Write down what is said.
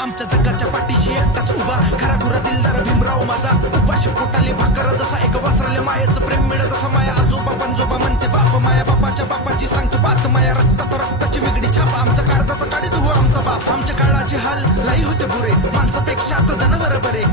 आमच्या जगाच्या पाठीशी एकटाच उभा. खरा घुरा दिलदार भीमराव माझा. उपाशी पोटाले भाकर जसा एक वासराले मायाचं प्रेम मिळ जसा माया आजोबा पंजोबा म्हणते बाप माया बापाच्या बापाची सांगतो बात माया. रक्तात रक्ताची वेगळी छाप आमच्या काळजाचा काळीच हो आमचा बाप. आमच्या काळाचे हाल लई होते बुरे. माणसापेक्षा आता जनावर बरे.